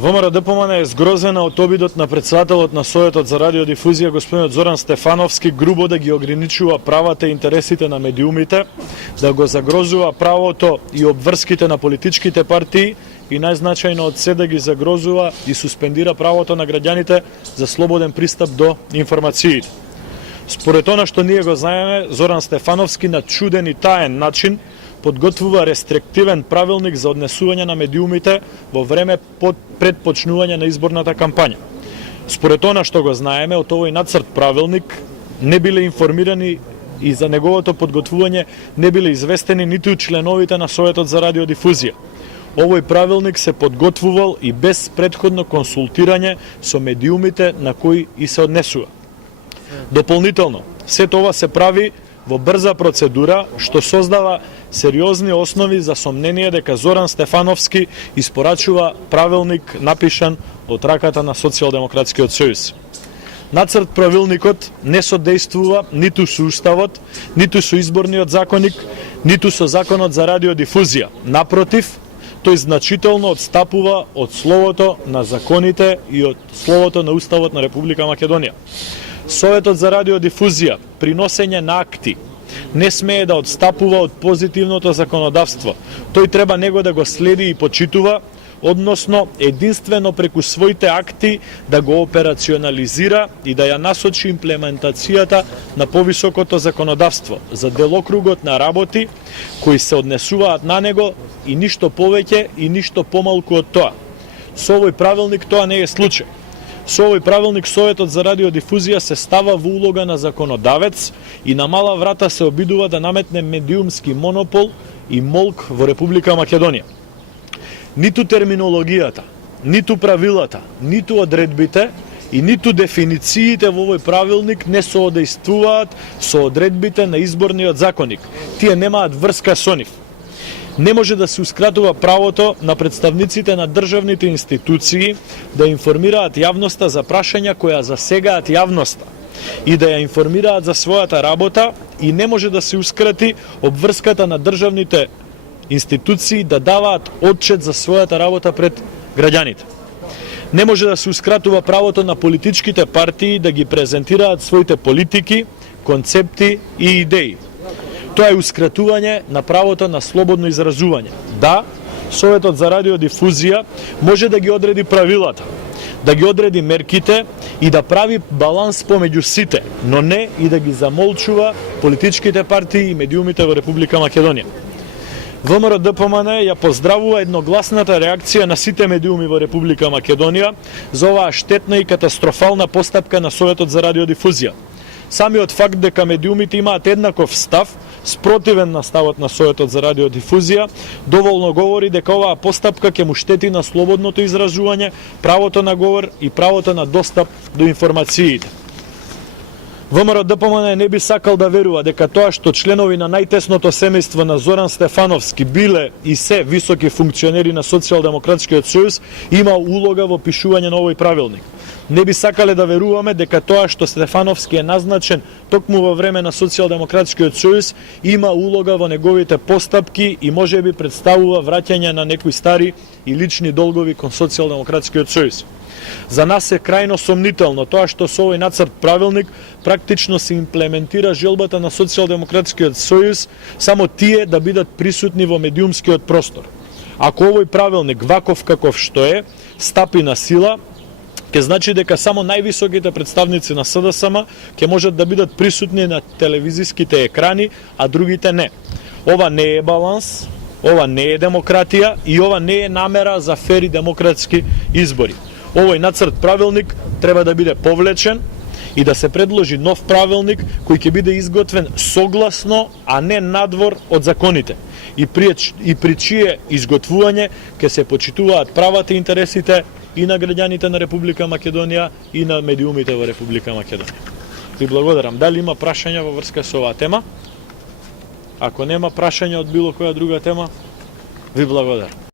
ВМРО ДПМН е згрозена од обидот на председателот на Советот за радиодифузија господинот Зоран Стефановски грубо да ги ограничува правата и интересите на медиумите, да го загрозува правото и обврските на политичките партии и најзначајно од се да ги загрозува и суспендира правото на граѓаните за слободен пристап до информациите. Според она што ние го знаеме, Зоран Стефановски на чуден и таен начин подготвува рестриктивен правилник за однесување на медиумите во време пред почнување на изборната кампања. Според она што го знаеме, од овој нацрт правилник не биле информирани и за неговото подготвување не биле известени ниту членовите на Советот за радиодифузија. Овој правилник се подготвувал и без претходно консултирање со медиумите на кои и се однесува. Дополнително, сето ова се прави во брза процедура што создава сериозни основи за сомнение дека Зоран Стефановски испорачува правилник напишан од раката на Социјалдемократскиот сојуз. Нацрт правилникот не содействува ниту со Уставот, ниту со изборниот законник, ниту со Законот за радиодифузија. Напротив, тој значително отстапува од словото на законите и од словото на Уставот на Република Македонија. Советот за радиодифузија при носење на акти не смее да отстапува од позитивното законодавство. Тој треба него да го следи и почитува, односно единствено преку своите акти да го операционализира и да ја насочи имплементацијата на повисокото законодавство за делокругот на работи кои се однесуваат на него и ништо повеќе и ништо помалку од тоа. Со овој правилник тоа не е случај. Со овој правилник Советот за радиодифузија се става во улога на законодавец и на мала врата се обидува да наметне медиумски монопол и молк во Република Македонија. Ниту терминологијата, ниту правилата, ниту одредбите и ниту дефинициите во овој правилник не соодействуваат со одредбите на изборниот законник. Тие немаат врска со нив. Не може да се ускратува правото на представниците на државните институции да информираат јавноста за прашања која засегаат јавноста и да ја информираат за својата работа и не може да се ускрати обврската на државните институции да даваат отчет за својата работа пред граѓаните. Не може да се ускратува правото на политичките партии да ги презентираат своите политики, концепти и идеи. Тоа е ускратување на правото на слободно изразување. Да, Советот за радиодифузија може да ги одреди правилата, да ги одреди мерките и да прави баланс помеѓу сите, но не и да ги замолчува политичките партии и медиумите во Република Македонија. ВМРО ДПМН ја поздравува едногласната реакција на сите медиуми во Република Македонија за оваа штетна и катастрофална постапка на Советот за радиодифузија. Самиот факт дека медиумите имаат еднаков став, спротивен на ставот на Советот за радиодифузија, доволно говори дека оваа постапка ќе му штети на слободното изразување, правото на говор и правото на достап до информациите. ВМРО ДПМН не би сакал да верува дека тоа што членови на најтесното семејство на Зоран Стефановски биле и се високи функционери на Социјалдемократскиот сојуз има улога во пишување на овој правилник. Не би сакале да веруваме дека тоа што Стефановски е назначен токму во време на Социјалдемократскиот сојуз има улога во неговите постапки и можеби представува враќање на некои стари и лични долгови кон Социјалдемократскиот сојуз. За нас е крајно сомнително тоа што со овој нацрт правилник практично се имплементира желбата на Социјалдемократскиот сојуз само тие да бидат присутни во медиумскиот простор. Ако овој правилник ваков каков што е, стапи на сила, ќе значи дека само највисоките представници на СДСМ ќе можат да бидат присутни на телевизиските екрани, а другите не. Ова не е баланс, ова не е демократија и ова не е намера за фери демократски избори. Овој нацрт правилник треба да биде повлечен и да се предложи нов правилник кој ќе биде изготвен согласно, а не надвор од законите. И при чие изготвување ќе се почитуваат правата и интересите и на граѓаните на Република Македонија и на медиумите во Република Македонија. Ви благодарам. Дали има прашања во врска со оваа тема? Ако нема прашања од било која друга тема, ви благодарам.